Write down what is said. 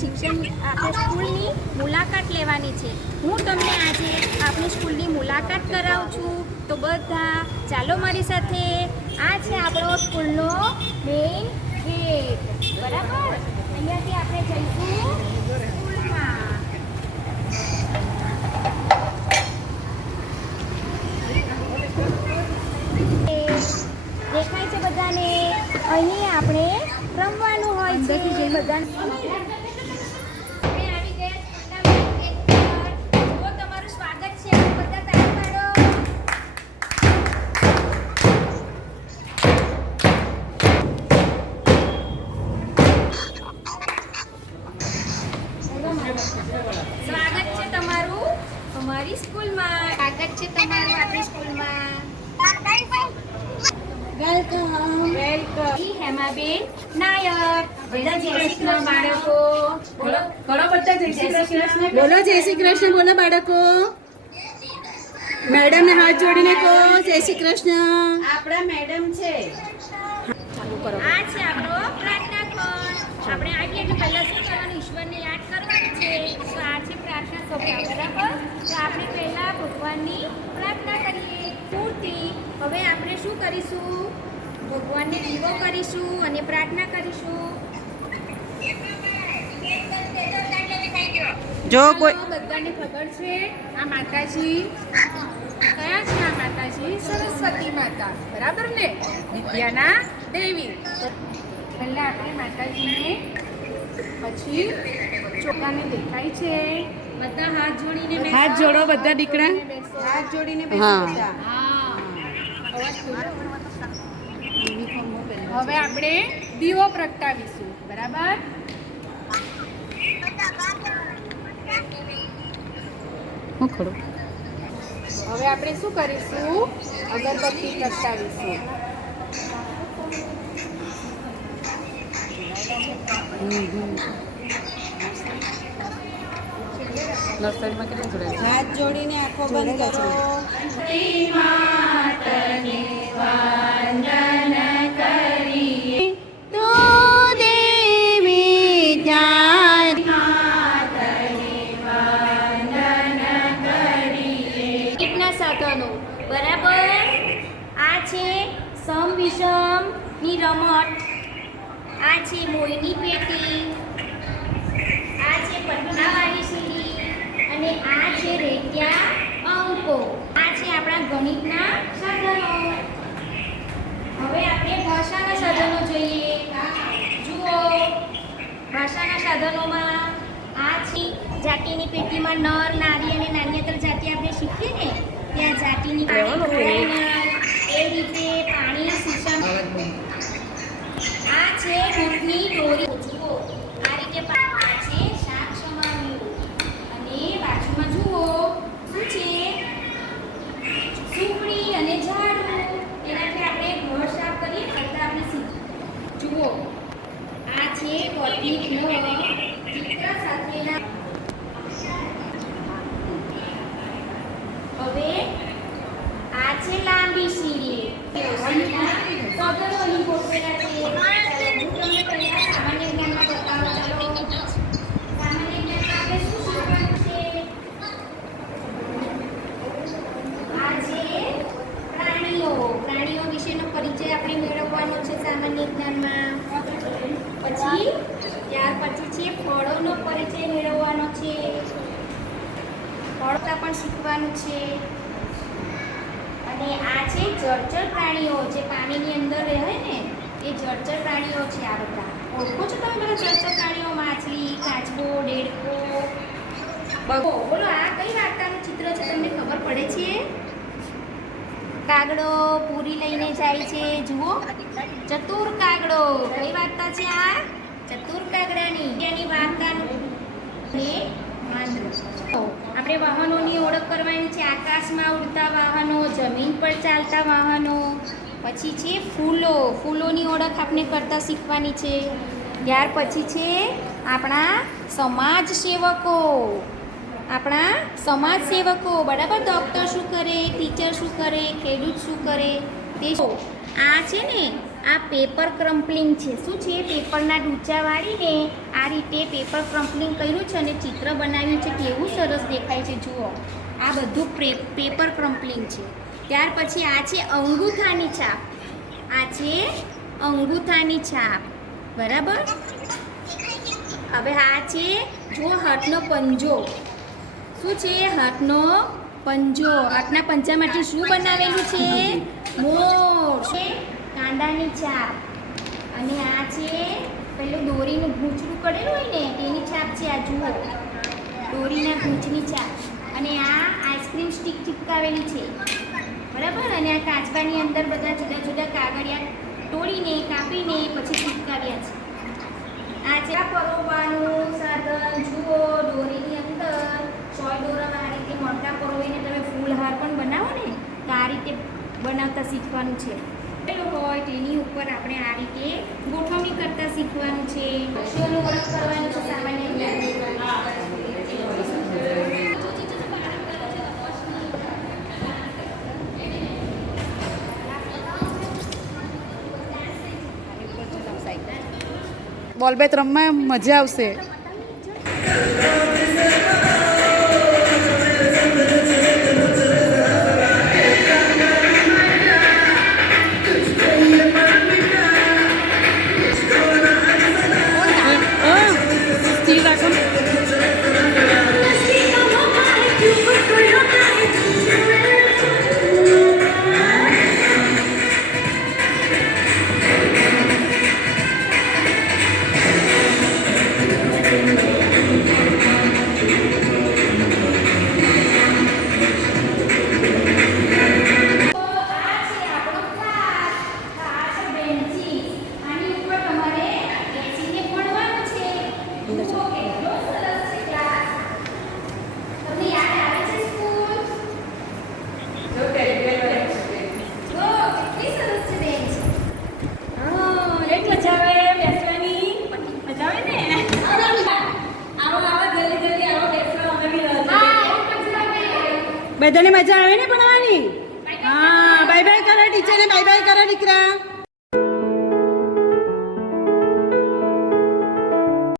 આપણે સ્કૂલની મુલાકાત લેવાની છે. હું તમને આજે આપણી સ્કૂલની મુલાકાત કરાવું છું. તો બધા ચાલો મારી સાથે. આ છે આપણો સ્કૂલનો મેઇન ગેટ, બરાબર. અહીંયાથી આપણે જઈશું સ્કૂલમાં. દેખાય છે બધાને? અહીં આપણે રમવાનું હોય છે બધાને. તમારું સ્વાગત છે. બધા તાળી પાડો. સ્વાગત છે તમારું અમારી સ્કૂલમાં. સ્વાગત છે તમારું આપણી સ્કૂલમાં. વેલકમ. હેમાબેન નાયર. બધા જય શ્રી કૃષ્ણ બાળકો. બોલો બધા જય શ્રી કૃષ્ણ બોલો. જય શ્રી કૃષ્ણ બોલો બાળકો. મેડમ ને હાથ જોડીને કહો જય શ્રી કૃષ્ણ. આપણા મેડમ છે. આ છે આપણો પ્રાર્થના ખંડ. આપણે આવીએ એટલે પહેલા શું કરવાનું? ઈશ્વરને યાદ કરવાનું છે. તો આ છે પ્રાર્થના સભા, બરાબર. તો આપણે પહેલા ભગવાનની પ્રાર્થના કરીએ. પૂર્તિ. હવે આપણે શું કરીશું? ભગવાનને દીવો કરીશું અને પ્રાર્થના કરીશું. જો કોઈ બધાને ખબર છે આ માતાજી કયા છે? આ માતાજી સરસ્વતી માતા, બરાબર ને? વિદ્યાના દેવી. પહેલા આપણે માતાજીને, પછી ચોકાને દેખાય છે. બધા હાથ જોડીને બેસો. હાથ જોડો બધા દીકરા. હાથ જોડીને બેસો બધા. હવે આપણે દીવો પ્રગટાવીશું, બરાબર. હવે આપણે શું કરીશું? અગરબત્તી પ્રગટાવીશું. હાથ જોડીને આંખો બંધ કરો. સાધનો, બરાબર. આ છે સમ વિષમ ની રમત. આ છે મોયની પેટી. આ છે પટ્ટાવાળી સીડી. અને આ છે રેડિયા અંકો. આ છે આપણા ગણિતના સાધનો. હવે આપણે ભાષાના સાધનો જોઈએ. જુઓ, ભાષાના સાધનોમાં આ છે જાતિની પેટીમાં નર, નારી અને નાન્યતર જાતિ આપણે શીખીએ ને, ત્યાં જાતિની પાણી એ રીતે પાણી શિક્ષણ. આ છે દૂધની ડોરી. જુઓ, આ રીતે આ છે શાક સમાવ્યું. અને બાજુમાં જુઓ શું છે? સુપડી અને ઝાડુ. એનાથી આપણે ઘર સાફ કરીએ કરતા આપણે શીખીએ. જુઓ, આ છે કોટની ચિત્ર સાથેના. હવે આ છે લાંબી સીડી. સાધનો અહીં ગોઠવેલા છે. હું તમને પહેલા સામાન્ય જ્ઞાનમાં બતાવો. ચાલો, સામાન્ય જ્ઞાનમાં આપણે શું શીખવાનું છે? આ છે પ્રાણીઓ. પ્રાણીઓ વિશેનો પરિચય આપણે મેળવવાનો છે સામાન્ય જ્ઞાનમાં. પછી ત્યાર પછી છે ફળોનો પરિચય મેળવવાનો છે. ફળતા પણ શીખવાનું છે. અને આ છે જળચર પ્રાણીઓ, જે પાણીની અંદર રહે ને, એ જળચર પ્રાણીઓ છે. આ બધા ઓળખો છો તમે બધા જળચર પ્રાણીઓ? માછલી, કાચબો, દેડકો, બગો. બોલો, આ કઈ વાર્તાનું ચિત્ર છે? તમને ખબર પડે છે? કાગડો પૂરી લઈને જાય છે. જુઓ, ચતુર કાગડો. કઈ વાર્તા છે આ? ચતુર કાગડાની. એની વાર્તાનું. ને વાંદરો. આપણે વાહનોની ઓળખ કરવાની છે. આકાશમાં ઉડતા વાહનો, જમીન પર ચાલતા વાહનો. પછી છે ફૂલો. ફૂલોની ઓળખ આપણે કરતા શીખવાની છે. ત્યાર પછી છે આપણા સમાજ સેવકો. આપણા સમાજ સેવકો, બરાબર. ડૉક્ટર શું કરે, ટીચર શું કરે, ખેડૂત શું કરે, તે આ છે ને આ પેપર ક્રમ્પલિંગ છે. શું છે? પેપરના ડૂચા વાળીને આ રીતે પેપર ક્રમ્પલિંગ કર્યું છે અને ચિત્ર બનાવ્યું છે. કેવું સરસ દેખાય છે જુઓ. આ બધું પેપર ક્રમ્પલિંગ છે. ત્યાર પછી આ છે અંગૂઠાની છાપ. આ છે અંગૂઠાની છાપ. બરાબર. હવે આ છે જુઓ હાથનો પંજો. શું છે? હાથનો પંજો. હાથના પંજામાંથી શું બનાવેલું છે? મોર. છે કાંડાની છાપ. અને આ છે પેલું દોરીનું ગૂંચડું કરેલું હોય ને તેની છાપ છે. આ જુઓ દોરીના ગૂંચની છાપ. અને આ આઈસ્ક્રીમ સ્ટીક ચિપકાવેલી છે. બરાબર. અને આ કાચબાની અંદર બધા જુદા જુદા કાગળિયા તોડીને કાપીને પછી ચિપકાવ્યા છે. આ છે પરોવવાનું સાધન. જુઓ દોરીની અંદર સોય દોરામાં આ રીતે મણકા પરોવીને તમે ફૂલહાર પણ બનાવો ને તો આ રીતે બનાવતા શીખવાનું છે. હોય તેની ઉપર આપણે આ રીતે ગોઠવણી કરતા શીખવાનું છે. પક્ષીઓનું વર્ક કરવાનું છે. સામાન્ય બોલ બેટ રમવા મજા આવશે. બધાને મજા આવે ને ભણવાની. હા બાય બાય કરો ટીચરને. બાય બાય કરો દીકરા.